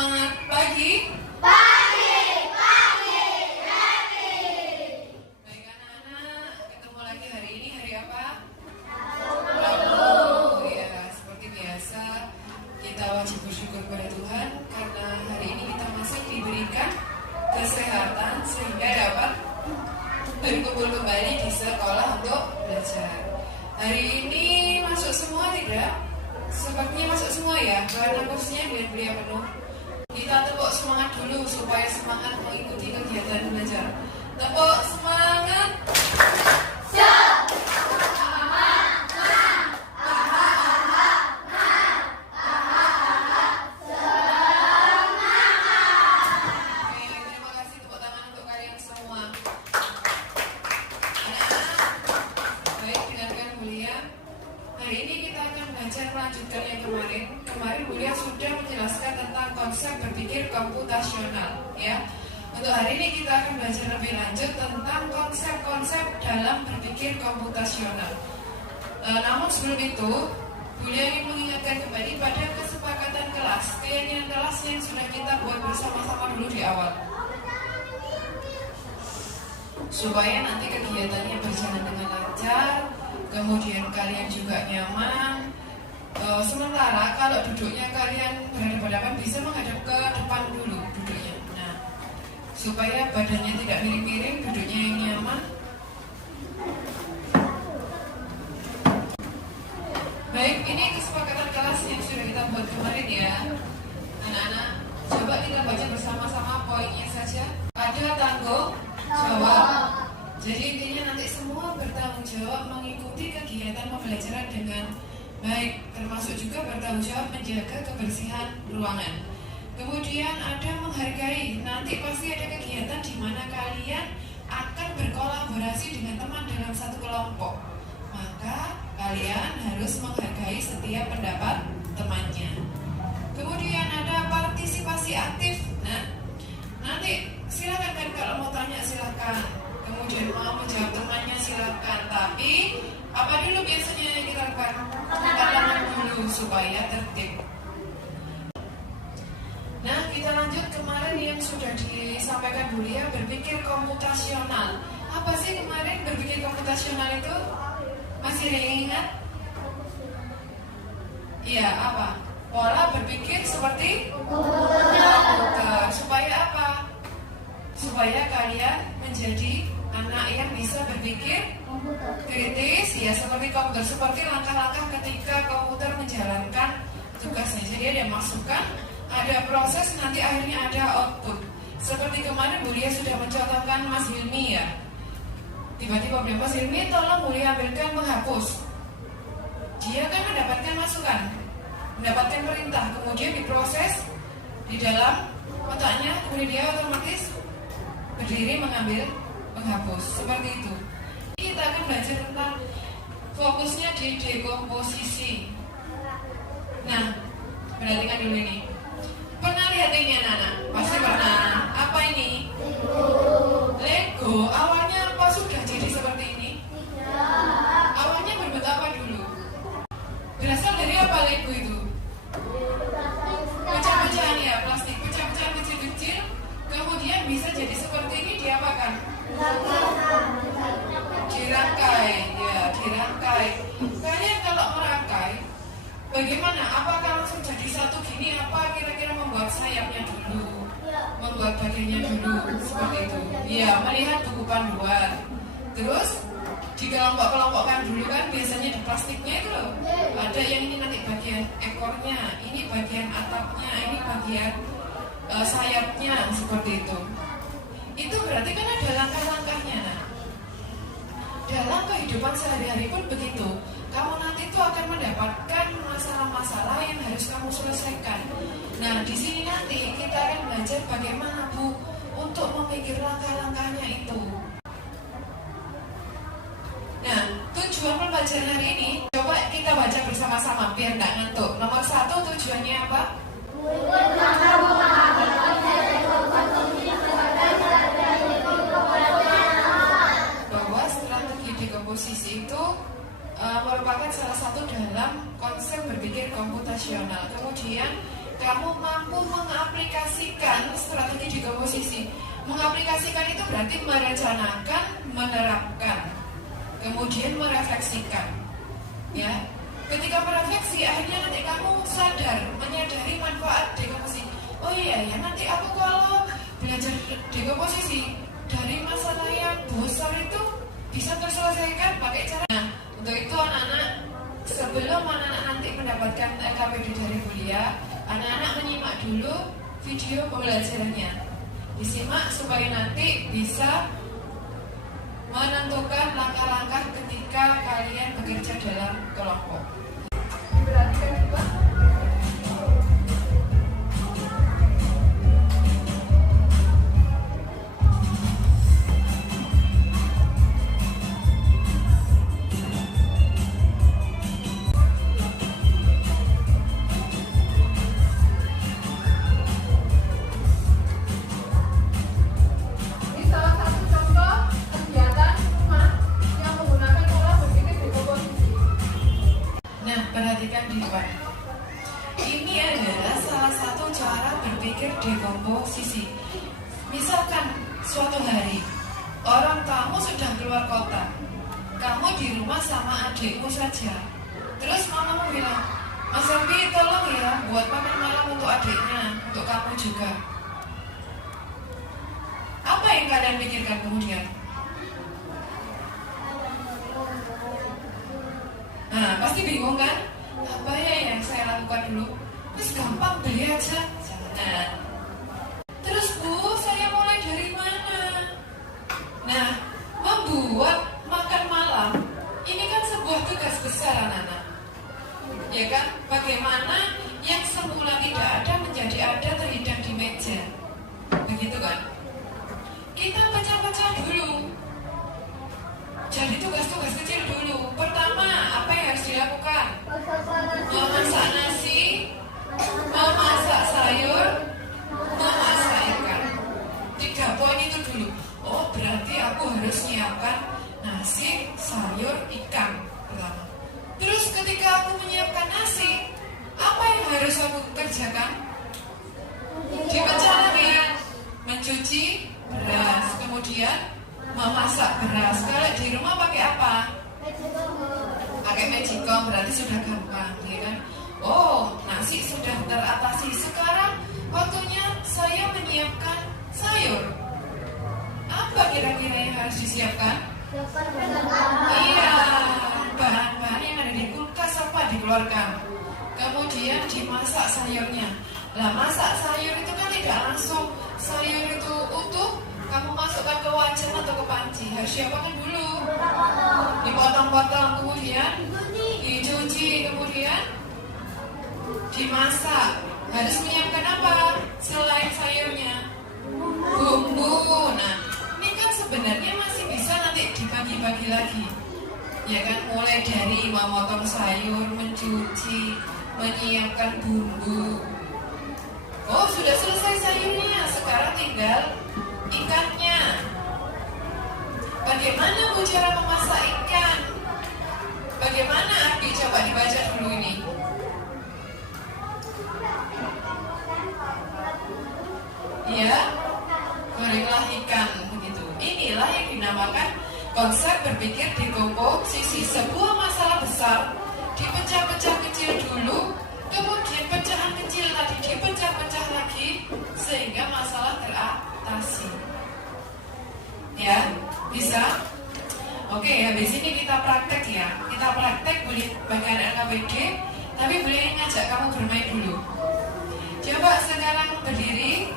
Semangat pagi. Pagi, pagi, happy. Baik anak-anak, ketemu lagi hari ini. Hari apa? Rabu. Ya, seperti biasa kita wajib bersyukur pada Tuhan karena hari ini kita masih diberikan kesehatan sehingga dapat berkumpul kembali di sekolah untuk belajar. Hari ini masuk semua tidak? Sepertinya masuk semua ya, karena kursinya biar penuh. Kita tepuk semangat dulu supaya semangat mengikuti kegiatan belajar. Tepuk semangat. Terima kasih, tepuk tangan untuk kalian semua. Anak-anak, baik, dengarkan mulia. Hari ini kita akan belajar melanjutkan yang kemarin. Kemarin Bulia sudah menjelaskan tentang konsep berpikir komputasional, ya. Untuk hari ini kita akan belajar lebih lanjut tentang konsep-konsep dalam berpikir komputasional. Namun sebelum itu, Bulia ingin mengingatkan kembali pada kesepakatan kelas, keyakinan kelas yang sudah kita buat bersama-sama dulu di awal. Supaya nanti kegiatannya berjalan dengan lancar, kemudian kalian juga nyaman. Sementara kalau duduknya kalian berhadapan-hadapan bisa menghadap ke depan dulu duduknya. Nah, supaya badannya tidak miring-miring, duduknya yang nyaman. Baik, ini kesepakatan kelas yang sudah kita buat kemarin ya. Anak-anak, coba kita baca bersama-sama poinnya saja. Ada tanggung jawab. Jadi intinya nanti semua bertanggung jawab mengikuti kegiatan pembelajaran dengan baik, termasuk juga bertanggung jawab menjaga kebersihan ruangan. Kemudian ada menghargai. Nanti pasti ada kegiatan di mana kalian akan berkolaborasi dengan teman dalam satu kelompok. Maka kalian harus menghargai setiap pendapat temannya. Kemudian ada partisipasi aktif. Nah, nanti silakan kan kalau mau tanya silakan. Kemudian mau menjawab temannya silakan. Tapi apa dulu biasanya yang kita lakukan? Angkat tangan dulu supaya tertib. Nah, kita lanjut kemarin yang sudah disampaikan Bulia, berpikir komputasional. Apa sih kemarin berpikir komputasional itu? Masih ada yang ingat? Iya, apa? Pola berpikir seperti komputer. Supaya apa? Supaya kalian menjadi anak yang bisa berpikir kritis, ya seperti komputer, seperti langkah-langkah ketika komputer menjalankan tugasnya. Jadi ada masukan, ada proses, nanti akhirnya ada output. Seperti kemarin Bulia sudah mencontohkan Mas Hilmi ya. Tiba-tiba bilang, Mas Hilmi tolong Bulia ambilkan menghapus. Dia kan mendapatkan masukan, mendapatkan perintah, kemudian diproses di dalam otaknya, kemudian dia otomatis berdiri mengambil penghapus. Seperti itu. Kita akan belajar tentang fokusnya di dekomposisi. Nah, perhatikan dulu ini. Pernah lihat ini anak-anak? Pasti pernah. Apa ini? Lego. Awalnya apa sudah jadi seperti ini? Awalnya berbentuk apa dulu? Berasal dari apa Lego itu? Pecah-pecahan ya, plastik. Pecah-pecahan kecil-kecil. Kemudian bisa jadi seperti ini, diapakan? Dirangkai, ya dirangkai. Kalian kalau merangkai, bagaimana? Apakah langsung jadi satu gini? Apa kira-kira membuat sayapnya dulu, membuat bagiannya dulu, seperti itu? Iya, melihat buku panduan. Terus dikelompok-kelompokkan dulu kan, biasanya di plastiknya itu loh. Ada yang ini nanti bagian ekornya, ini bagian atapnya, ini bagian sayapnya, seperti itu. Itu berarti kan ada langkah-langkahnya. Nah, dalam kehidupan sehari-hari pun begitu. Kamu nanti itu akan mendapatkan masalah-masalah yang harus kamu selesaikan. Nah, di sini nanti kita akan belajar bagaimana Bu untuk memikir langkah-langkahnya itu. Nah, tujuan pembelajaran hari ini coba kita baca bersama-sama biar nggak ngantuk. Nomor 1, tujuannya apa? Bahwa strategi dekomposisi itu merupakan salah satu dalam konsep berpikir komputasional. Kemudian kamu mampu mengaplikasikan mengaplikasikan strategi dekomposisi. Mengaplikasikan itu berarti merencanakan, menerapkan, kemudian merefleksikan. Ya, ketika merefleksi, akhirnya nanti kamu sadar, menyadari manfaat dekomposisi. Oh iya ya, nanti aku kalau belajar dekomposisi dari masalah yang besar itu bisa terselesaikan pakai cara. Nah, untuk itu anak-anak, sebelum anak-anak nanti mendapatkan LKPD dari kuliah, anak-anak menyimak dulu video pembelajarannya. Disimak supaya nanti bisa menentukan langkah-langkah ketika kalian bekerja dalam kelompok. Diperhatikan juga. Perhatikan di depan. Ini adalah salah satu cara berpikir dekomposisi. Misalkan suatu hari orang kamu sedang keluar kota, kamu di rumah sama adikmu saja. Terus mamamu bilang, Mas Abi tolong ya buat makan malam untuk adiknya, untuk kamu juga. Apa yang kalian pikirkan kemudian? Nah, pasti bingung kan? Apa ya yang saya lakukan dulu? Terus gampang beli aja. Jangan. Terus Bu, saya mulai dari mana? Nah, membuat makan malam ini kan sebuah tugas besar anak-anak. Ya kan? Bagaimana yang semula tidak ada menjadi ada terhidang di meja. Begitu kan? Kita pecah-pecah dulu. Jadi tugas-tugas kecil dulu. Pertama, apa yang harus dilakukan? Memasak nasi, memasak sayur, memasak ikan. 3 poin itu dulu. Oh, berarti aku harus menyiapkan nasi, sayur, ikan pertama. Terus ketika aku menyiapkan nasi, apa yang harus aku kerjakan? Dipecah lagi. Mencuci beras, kemudian memasak beras. Kalau di rumah pakai apa? Pakai magicom, berarti sudah gampang, ya kan? Oh, nasi sudah teratasi. Sekarang waktunya saya menyiapkan sayur. Apa kira-kira yang harus disiapkan? Iya, bahan-bahan yang ada di kulkas apa dikeluarkan. Kemudian dimasak sayurnya. Lah, masak sayur itu kan tidak langsung sayur itu utuh kamu masukkan ke wajan atau ke panci. Harus diapakan dulu? Dipotong-potong, kemudian dicuci, kemudian dimasak. Harus menyiapkan apa selain sayurnya? Bumbu. Nah, ini kan sebenarnya masih bisa nanti dibagi-bagi lagi, ya kan? Mulai dari memotong sayur, mencuci, menyiapkan bumbu. Oh, sudah selesai sayurnya, sekarang tinggal ikannya. Bagaimana Bu cara memasak ikan? Bagaimana Abi? Coba dibaca dulu ini. Ya, gorenglah ikan begitu. Inilah yang dinamakan konsep berpikir dekomposisi. Sebuah masalah besar dipecah-pecah kecil dulu, kemudian pecahan kecil tadi dipecah-pecah lagi sehingga masalah teratasi. Ya, bisa? Oke, habis ini kita praktek ya. Kita praktek boleh bagian LKPD, tapi boleh ngajak kamu bermain dulu. Coba sekarang berdiri.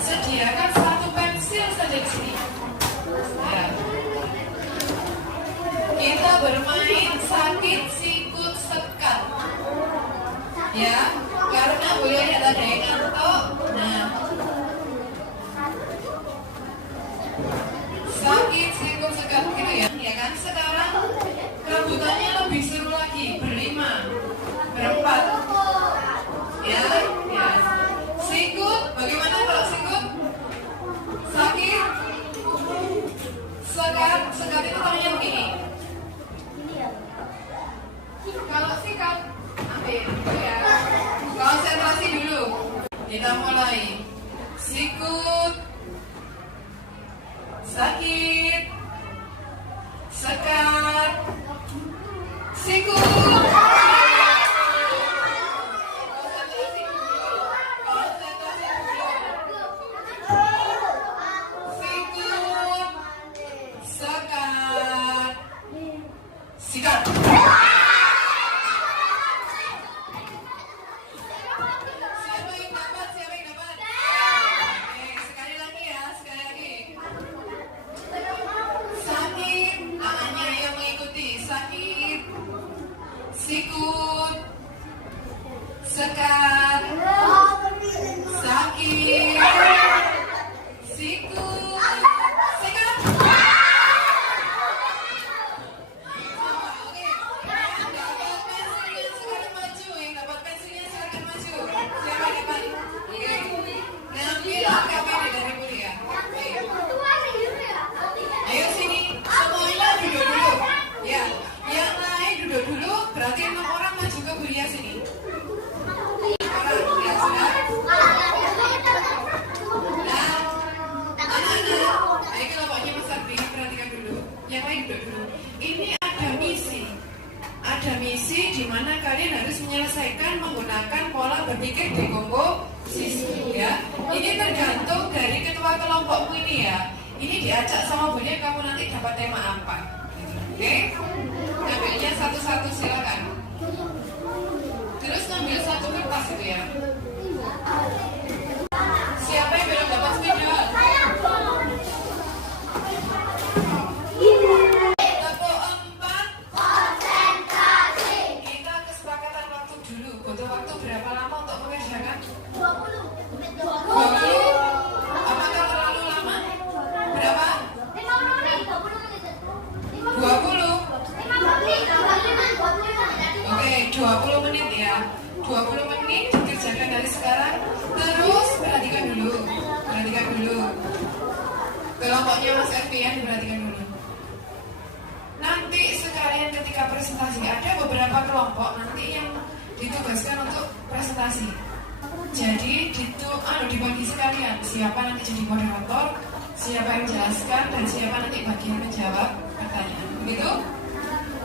Sediakan 1 pensil saja di sini. Ya. Kita bermain sakit sikut sekat. Ya, karena boleh ada yang ngantuk. Nah, sakit sikut sekat gitu ya. Ya kan, sekarang rebutannya lebih seru lagi. Berlima, berempat. Ya, ya. Sikut, bagaimana kalau sikut? Sakit. Sekat itu tangannya begini. Kalau sikat, ambil ya. Konsentrasi dulu. lagi. Sikut, sakit, sekat, sikut. Sikat. Siapa yang dapat? Siapa yang dapat? Oke, sekali lagi ya, sekali lagi. Sakit, tangannya yang mengikuti. Sakit, sikut, sekat, sakit, sikut, sekat. Ayo sini, semuanya duduk dulu. Ya, yang lain duduk dulu. Berarti 6 orang maju ke Bulia sini. 6 orang, ya sudah. Nah, anak-anak, ayo kelompoknya Mas Arbi, perhatikan dulu. Yang lain duduk dulu. Ini ada misi. Ada misi di mana kalian harus menyelesaikan menggunakan pola berpikir dekomposisi ya. Ini tergantung dari ketua kelompokmu ini ya. Ini diacak sama Bulia, kamu nanti dapat tema apa? Oke? Ngambilnya satu-satu silakan. Terus ngambil satu kertas itu ya. Siapa yang belum dapat spidol? Tepuk 4. Konsentrasi. Kita kesepakatan waktu dulu. Butuh waktu berapa lama untuk mengerjakan? 20. 20. Apakah terlalu lama? Berapa? 20. Oke, 20 menit ya. 20 menit dikerjakan dari sekarang. Terus perhatikan dulu. Perhatikan dulu. Kelompoknya Mas Ervian diperhatikan dulu. Nanti sekalian ketika presentasi ada beberapa kelompok nanti yang ditugaskan untuk presentasi. Jadi dibagi sekalian. Siapa nanti jadi moderator, siapa yang menjelaskan, dan siapa nanti bagian menjawab pertanyaan. Begitu?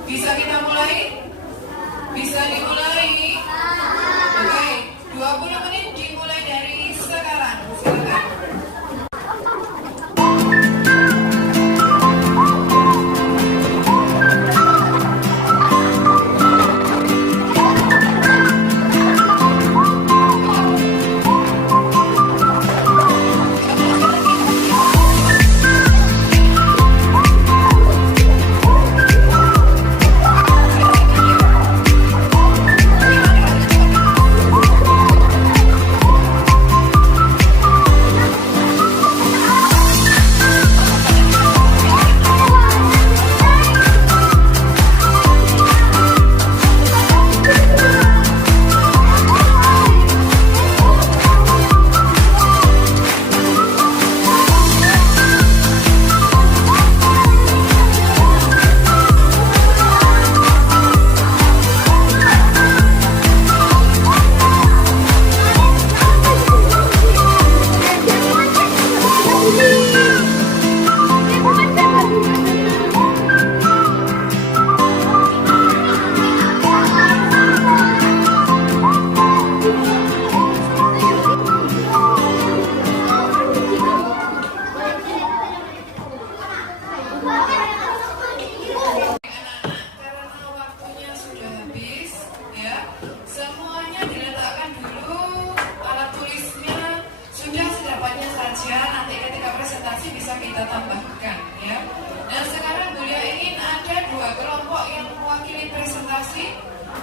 Bisa kita mulai? Bisa dimulai? Oke, 20 menit dimulai dari sekarang. Silakan.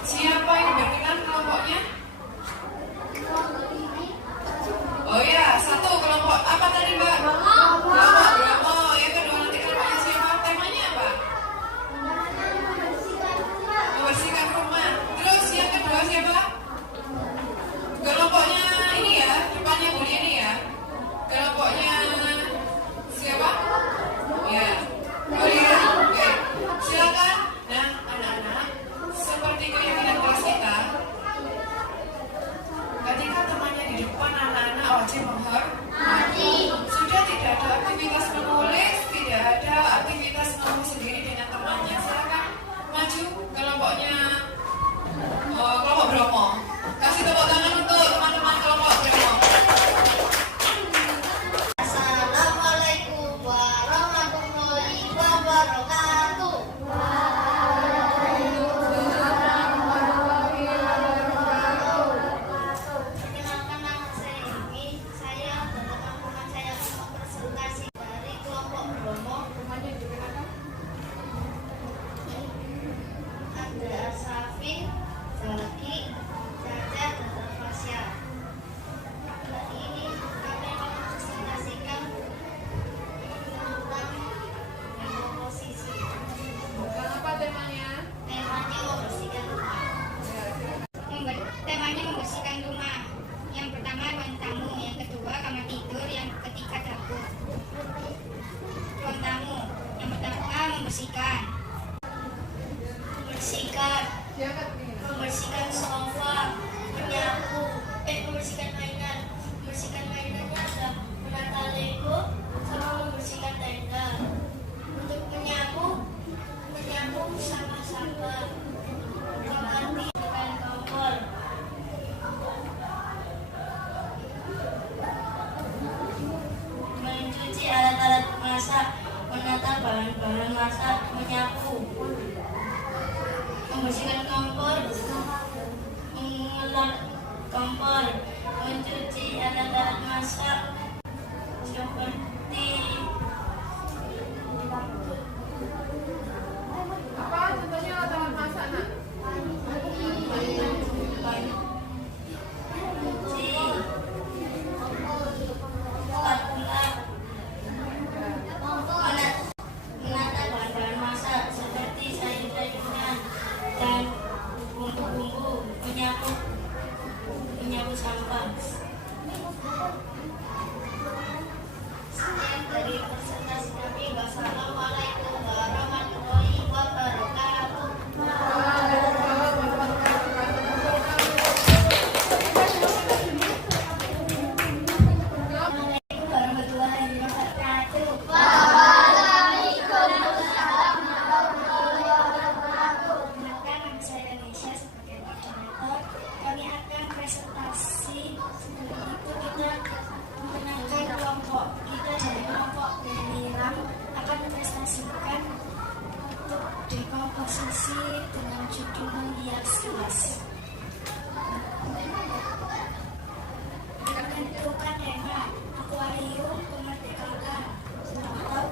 Siapa yang berkenan kelompoknya? Oh ya, satu kelompok. Apa tadi Mbak? Kelompok Bromo. Yang kedua nanti kelompoknya siapa? Temanya apa? Membersihkan rumah. Terus yang kedua siapa? Kelompoknya ini ya, depannya Budi ini ya. Kelompoknya siapa? Ya. Oh ya, oke. Silakan. Nah, anak-anak, seperti keyakinan kelas kita, ketika temannya di depan anak-anak wajib menghormati. Sudah tidak ada aktivitas menulis, tidak ada aktivitas ngomong sendiri dengan temannya. Silakan maju kelompoknya kelompok Bromo. Kasih tepuk tangan untuk teman-teman kelompok Bromo. Assalamualaikum warahmatullahi wabarakatuh. Perkenalkan nama saya Yumi. Saya dan teman-teman saya mau presentasi dari kelompok Bromo. Ada Asafin, Zaki, Caca, dan Tasya. Hari ini kami akan mempresentasikan tentang komposisi. Apa temanya? Temanya membersihkan rumah. Temanya membersihkan rumah. Yang pertama ruang tamu, yang kedua kamar tidur, yang ketiga dapur. Ruang tamu, yang pertama membersihkan. Membersihkan sofa, membersihkan mainan. Membersihkan mainannya ada menata Lego sama membersihkan tenda. Untuk menyapu sama-sama. Mengganti dengan kompor. Mencuci alat-alat masak, menata bahan-bahan masak, menyapu. Membersihkan kompor, mengelap kompor, mencuci alat-alat masak seperti Apa contohnya alat masak, Nak? mencuci ulat-ulat, menata bahan-bahan masak seperti sayur-sayuran dan bumbu-bumbu, menyapu sampah. Sekian dari presentasi kami. Wassalamualaikum warahmatullahi wabarakatuh. Assalamualaikum warahmatullahi wabarakatuh. Perkenalkan, nama saya Indonesia sebagai koordinator. Kami akan presentasi sebelum itu kita mengenalkan kelompok kita dari kelompok Beliram akan mempresentasikan untuk dekomposisi dengan judul menghias kelas. Menentukan tema akuarium kemerdekaan atau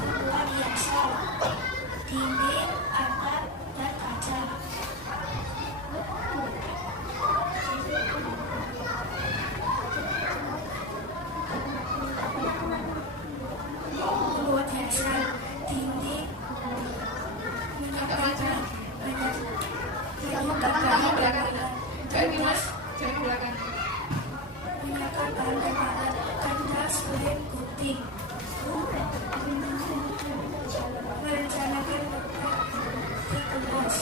tumbuhan hiasan, dinding, atap, dan kaca. Tumbuhan hiasan, dinding, menyebabkan menyebabkan bahan tembakan kandas, kulit, kuting. Merencanakan dikemas.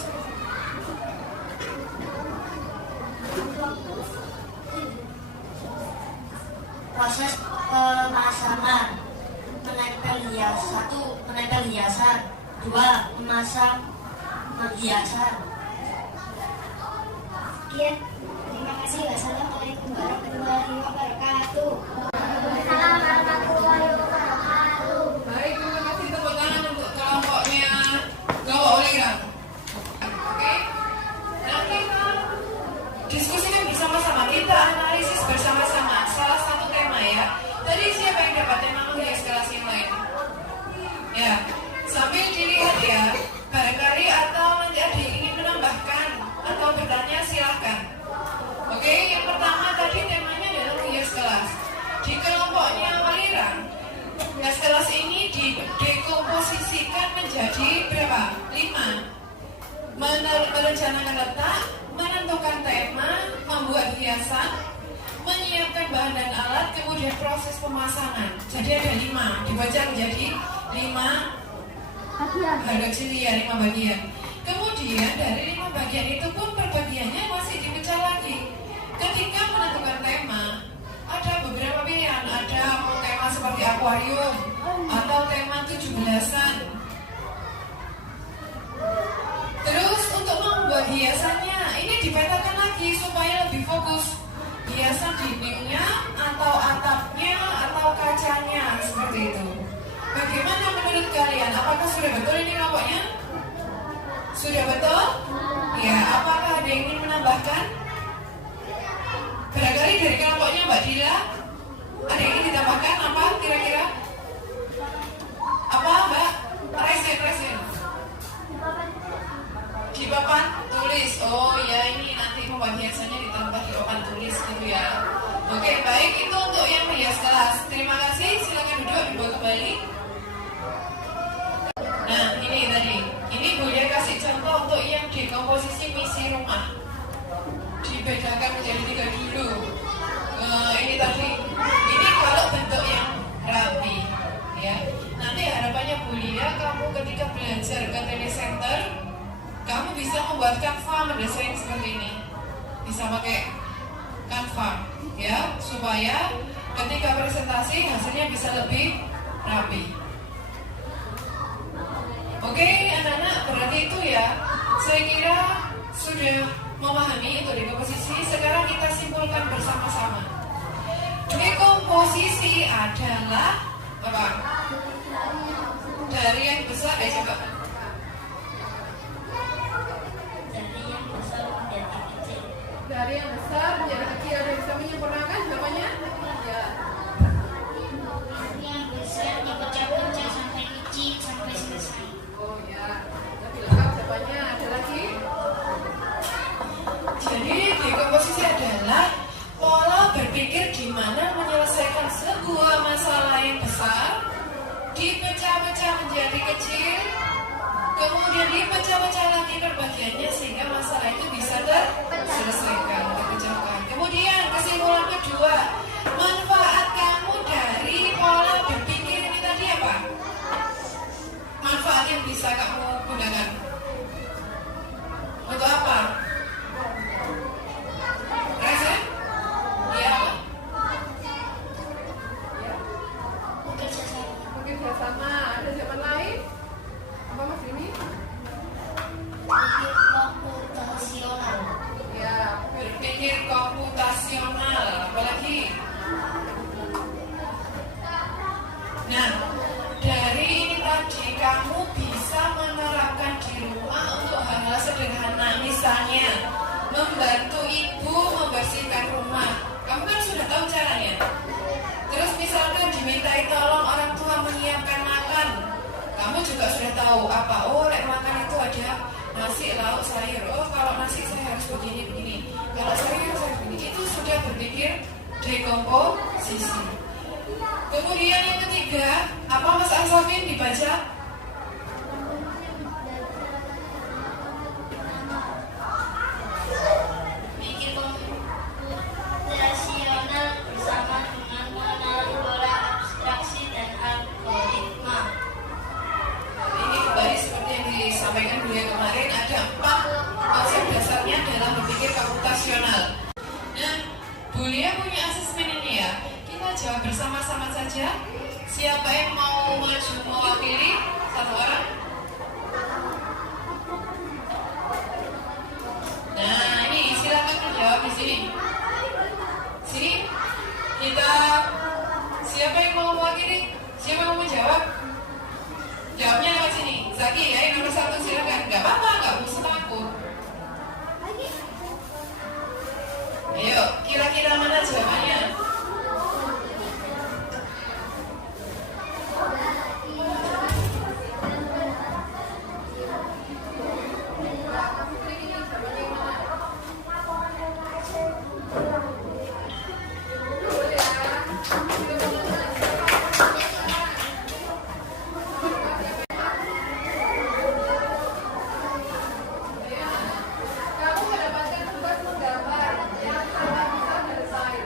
Proses pemasangan, menempel hiasan, 2. Memasang hiasan. Sekian, terima kasih. Wassalamualaikum warahmatullahi wabarakatuh. Baik, terima kasih. Tepuk tangan untuk kelompoknya kelompok Beliram. Oke, dan kita diskusikan bersama-sama, kita analisis bersama-sama salah satu tema ya. Tadi siapa yang dapat tema menghias kelas yang lain? Ya, sambil dilihat ya, barangkali atau nanti ada yang ingin menambahkan atau bertanya silahkan. Oke, yang pertama tadi temanya adalah menghias kelas. Di kelompoknya Beliram, hias kelas ini didekomposisikan menjadi berapa? 5. Merencanakan letak, menentukan tema, membuat hiasan, menyiapkan bahan dan alat, kemudian proses pemasangan. Jadi ada 5, dibaca menjadi 5 bagian, 5 bagian. Kemudian dari 5 bagian itu pun perbagiannya masih dipecah lagi. Ketika menentukan tema, Ada beberapa pilihan, ada tema seperti akuarium atau tema 17-an. Terus untuk membuat hiasannya, ini dipetakan lagi supaya lebih fokus. Hiasan dindingnya atau atapnya atau kacanya seperti itu. Bagaimana menurut kalian? Apakah sudah betul ini kelompoknya? Sudah betul? Ya, apakah ada yang ingin menambahkan? Barangkali dari kelompoknya Mbak Dila, ada yang ingin ditambahkan apa kira-kira? Apa Mbak? Resen. Di papan tulis. Oh ya, ini nanti pembahasannya ditambah di papan tulis gitu ya. Oke, baik, itu untuk yang menghias kelas. Terima kasih, silakan duduk, dibawa kembali. Nah, ini tadi. Ini boleh kasih contoh untuk yang di komposisi misi rumah. Dibedakan menjadi 3 dulu. Ini tadi. Ini kalau bentuk yang rapi, ya. Nanti harapannya Bu Lia, kamu ketika belajar ke telecenter, kamu bisa membuat Canva mendesain seperti ini. Bisa pakai Canva, ya, supaya ketika presentasi hasilnya bisa lebih rapi. Oke, anak-anak, berarti itu ya. Saya kira sudah memahami untuk dekomposisi. Sekarang kita simpulkan bersama-sama. Dekomposisi adalah apa? Dari yang besar, coba. Dari yang besar menjadi kecil. Ada yang bisa menyempurnakan jawabannya? Ya. Yang besar dipecah-pecah sampai kecil sampai selesai. Oh ya. Lebih lengkap jawabannya. Ada lagi? Jadi dekomposisi adalah pola berpikir di mana menyelesaikan sebuah masalah yang besar dipecah-pecah menjadi kecil, kemudian dipecah-pecah lagi per bagiannya sehingga masalah itu bisa terselesaikan, terpecahkan. Kemudian kesimpulan kedua, manfaat kamu dari pola berpikir ini tadi apa? Manfaat yang bisa kamu gunakan untuk apa? Resen? Ya apa? Bekerja sama. Ada jawaban lain? Apa Mas ini? Komputasional. Ya, berpikir komputasional. Apalagi? Nah, dari ini tadi kamu bisa menerapkan di rumah untuk hal-hal sederhana. Misalnya, membantu ibu membersihkan rumah. Kamu kan sudah tahu caranya. Terus misalkan dimintai tolong orang tua menyiapkan makan, kamu juga sudah tahu apa? Oh, lek makan itu ada nasi, lauk, sayur. Oh, kalau nasi saya harus begini. Kalau sayur saya begini. Itu sudah berpikir dekomposisi. Kemudian yang ketiga, apa Mas Asafin dibaca? Pikir komputasional bersama dengan mengenali pola abstraksi dan algoritma. Ini kembali seperti yang disampaikan beliau kemarin, ada 4 konsep dasarnya dalam berpikir komputasional. Nah, beliau punya asesmen ini ya. Kita jawab bersama-sama saja. Siapa yang mau maju mewakili? Satu orang. Nah, ini silakan menjawab di sini. Sini. Kita siapa yang mau mewakili? Siapa yang mau menjawab? Jawabnya lewat sini. Zaki ya, yang nomor 1 silakan. Gak apa-apa, gak usah takut. Ayo, kira-kira mana jawabannya? Kamu mendapatkan tugas menggambar yang sudah bisa selesai.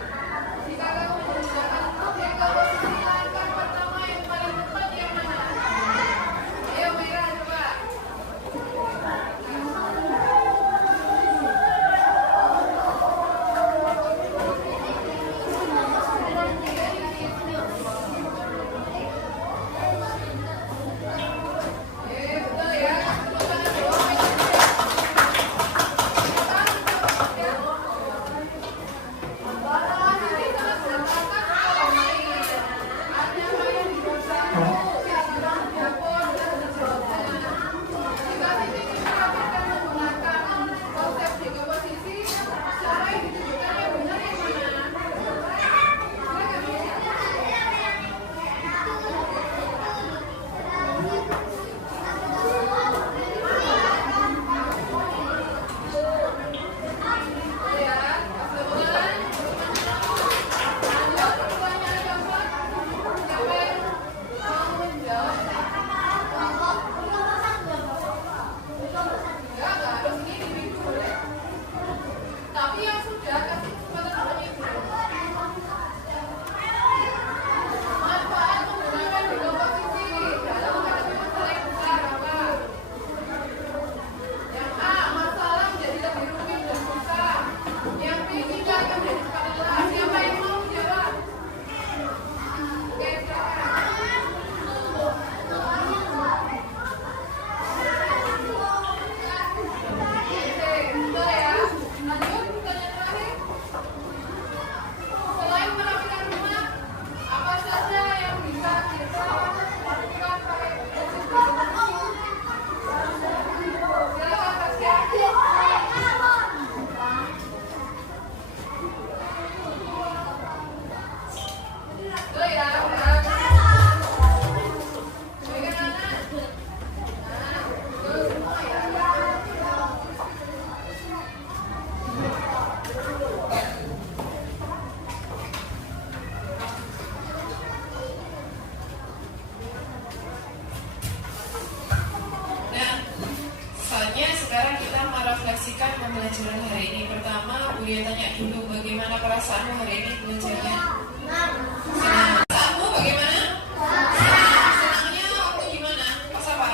pelajaran hari ini. Pertama, Bu Ria tanya dulu bagaimana perasaanmu hari ini belajarnya? Senang. Perasaanmu bagaimana? Senang. Senangnya waktu gimana? Pas apa?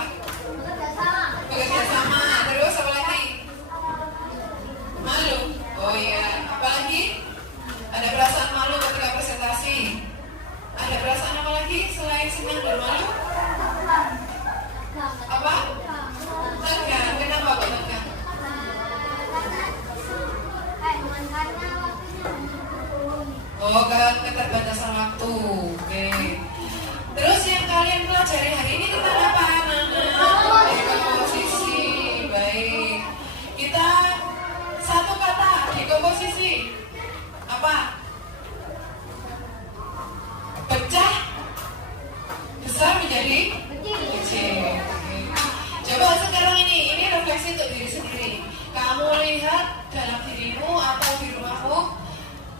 Bekerja sama. Terus apa lagi? Malu. Oh iya. Apa lagi? Ada perasaan malu ketika presentasi. Ada perasaan apa lagi selain senang dan malu? Apa? Tegang. Kenapa kok tegang? Oh, keterbatasan waktu. Oke. Terus yang kalian pelajari hari ini tentang apa, anak-anak? Dekomposisi. Baik. Kita satu kata dekomposisi. Apa? Pecah besar menjadi kecil. Oke. Coba sekarang ini refleksi untuk diri sendiri. Kamu lihat dalam dirimu atau di rumahmu,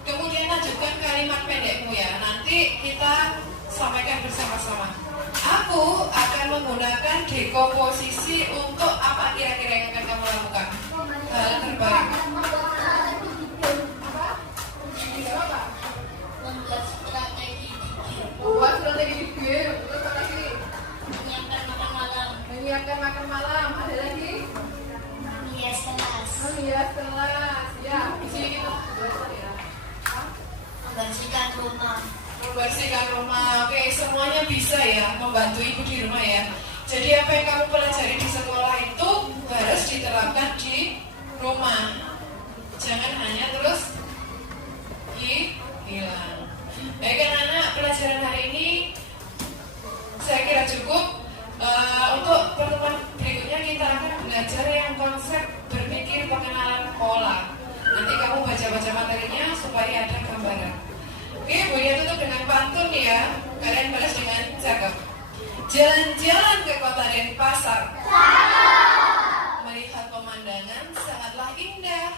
kemudian lanjutkan kalimat pendekmu ya. Nanti kita sampaikan bersama-sama. Aku akan menggunakan dekomposisi untuk apa kira-kira yang akan kamu lakukan? Hal terbaik. Apa? Apa? Membuat strategi Membuat strategi didier. Terus apa lagi? menyiapkan makan malam, Menyiapkan makan malam. Ada lagi? menghias kelas, Menghias kelas. Ya, di sini kita belajar ya. membersihkan rumah. Membersihkan rumah. Oke, semuanya bisa ya membantu ibu di rumah ya. Jadi apa yang kamu pelajari di sekolah itu harus diterapkan di rumah. Jangan hanya terus hilang. Baik anak-anak, pelajaran hari ini saya kira cukup. Untuk pertemuan berikutnya kita akan belajar yang konsep berpikir pengenalan pola. Nanti kamu baca-baca materinya supaya ada gambaran. Oke, Bu Ria tutup dengan pantun ya. Kalian balas dengan cakep. Jalan-jalan ke kota Denpasar, melihat pemandangan sangatlah indah.